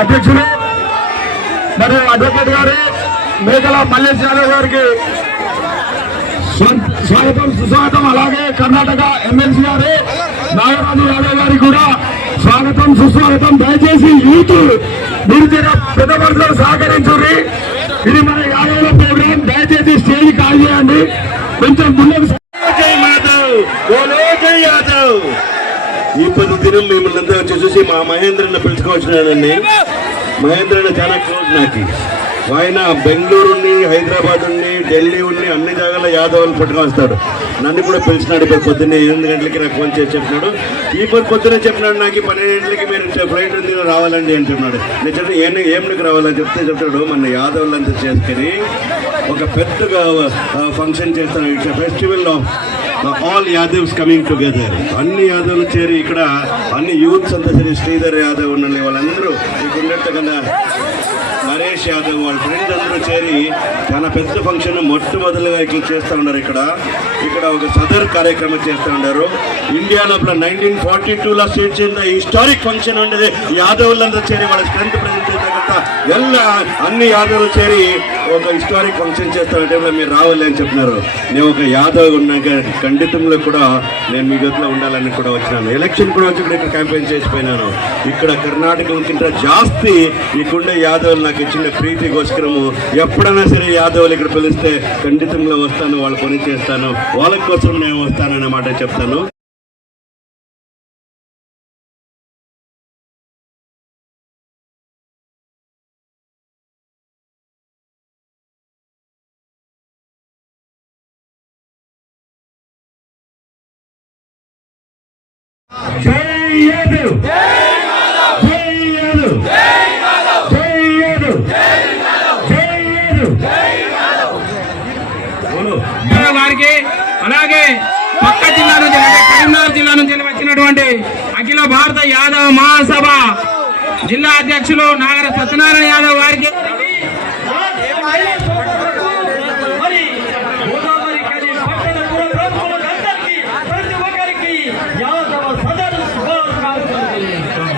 అధ్యక్షులు మరియు అడ్వకేట్ గారు మేకల మల్లేష్ యాదవ్ గారికి స్వాగతం సుస్వాగతం. అలాగే కర్ణాటక ఎమ్మెల్సీ గారు నాగరాజు యాదవ్ గారికి కూడా స్వాగతం సుస్వాగతం. దయచేసి యూత్ మీరు పెద్ద మనుషులు సహకరించుర్రి. ఇది మన యాదవ్ ప్రోగ్రాం. దయచేసి స్టేజ్ కాల్ చేయండి. కొంచెం ముందుకు ఈ పది దినం మిమ్మల్ని అంతా వచ్చి చూసి మా మహేంద్రని పిలుచుకోవచ్చినానండి మహేంద్రని చాలా క్లోజ్ నాకు. ఆయన బెంగళూరు హైదరాబాద్ ఉండి ఢిల్లీ ఉండి అన్ని జాగాలో యాదవ్ని పట్టుకొని వస్తాడు నన్ను కూడా పిలిచినాడు ఇప్పుడు పొద్దున్నే ఎనిమిది గంటలకి నాకు ఫోన్ చేసి చెప్పినాడు. ఈ పొద్దు పొద్దునే చెప్పినాడు నాకు పన్నెండు గంటలకి మీరు ఫ్లైట్ ఉంది రావాలండి అంటున్నాడు. నేను చెప్పిన ఏం ఏం నీకు రావాలని? చెప్తే చెప్తాడు మన యాదవ్లంతా చేసుకొని ఒక పెద్దగా ఫంక్షన్ చేస్తాను it's festival all Yadavs coming together అన్ని యాదవ్లు చేరి ఇక్కడ అన్ని యూత్స్ అంతా చేరి శ్రీధర్ యాదవ్ ఉన్న వాళ్ళందరూ. మీకు ఉన్నట్టు కదా? నరేష్ యాదవ్ వాళ్ళ ఫ్రెండ్స్ అందరూ చేరి చాలా పెద్ద ఫంక్షన్ మొట్టమొదటిగా ఇక్కడ చేస్తూ ఉన్నారు ఇక్కడ. ఇక్కడ ఒక సదర్ కార్యక్రమం చేస్తూ ఉన్నారు. ఇండియా లోపల నైన్టీన్ ఫార్టీ టూలో స్టేట్ చేసిన హిస్టారిక్ ఫంక్షన్ ఉండేది. యాదవ్లందరూ చేరి వాళ్ళ స్ట్రెంత్ ప్రజెంట్ చేసిన ఎల్ల అన్ని యాదవ్లు చేరి ఒక హిస్టారిక్ ఫంక్షన్ చేస్తున్న టైంలో మీరు రావాలి అని చెప్పినారు. నేను ఒక యాదవ్ ఉన్నాక ఖండితంలో కూడా నేను మీ గతిలో ఉండాలని కూడా వచ్చినాను. ఎలక్షన్ కూడా వచ్చి ఇక్కడ క్యాంపెయిన్ చేసిపోయినాను. ఇక్కడ కర్ణాటక కింద జాస్తి ఇక్కడుండే యాదవులు నాకు ఇచ్చిన ప్రీతికోసకరము ఎప్పుడైనా సరే యాదవులు ఇక్కడ పిలిస్తే ఖండితంలో వస్తాను వాళ్ళ పని చేస్తాను వాళ్ళ కోసం నేను వస్తానన్నమాట చెప్తాను. వారికి అలాగే పక్క జిల్లా నుంచి అంటే కరీంనగర్ జిల్లా నుంచి వచ్చినటువంటి అఖిల భారత యాదవ మహాసభ జిల్లా అధ్యక్షులు నాగర సత్యనారాయణ యాదవ్ వారికి మరి గోదావరి కని పట్టణ పుర ప్రముఖులందరికీ ప్రతి ఒక్కరికి యాదవ సదరు శుభాకాంక్షలు అనుకున్నది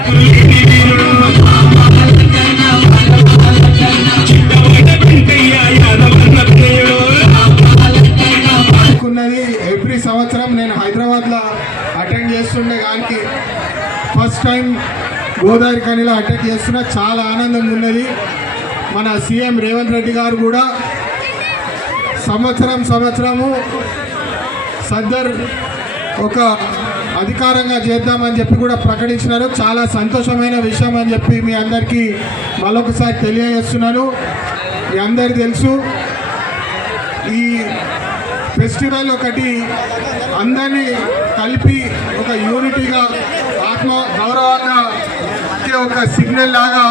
ఎవ్రీ సంవత్సరం నేను హైదరాబాద్లో అటెండ్ చేస్తుండే కానీ ఫస్ట్ టైం గోదావరి కనిలో అటెండ్ చేస్తున్నా చాలా ఆనందంగా ఉన్నది. మన సీఎం రేవంత్ రెడ్డి గారు కూడా సంవత్సరం సంవత్సరము సద్దర్ ఒక అధికారంగా చేద్దామని చెప్పి కూడా ప్రకటించినారు. చాలా సంతోషమైన విషయం అని చెప్పి మీ అందరికీ మరొకసారి తెలియజేస్తున్నాను. మీ అందరు తెలుసు ఈ ఫెస్టివల్ ఒకటి అందరినీ కలిపి ఒక యూనిటీగా ఆత్మ గౌరవంగా ఇచ్చే ఒక సిగ్నల్ లాగా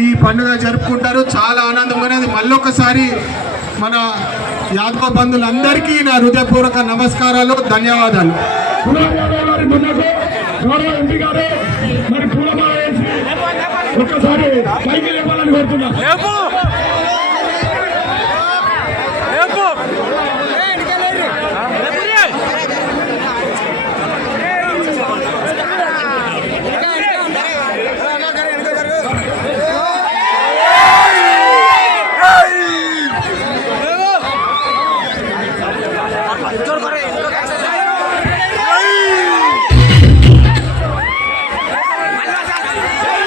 ఈ పండుగ జరుపుకుంటారు. చాలా ఆనందమైనది. మళ్ళొకసారి మన యాదవ బంధువులందరికీ నా హృదయపూర్వక నమస్కారాలు ధన్యవాదాలు. కుమార్ యాదవ్ గారి ముందుకు గౌరవ ఎంపీ గారు మరి పూలమాల వేసి ఒక్కసారి పైకి లేపాలని కోరుతున్నా. Yeah.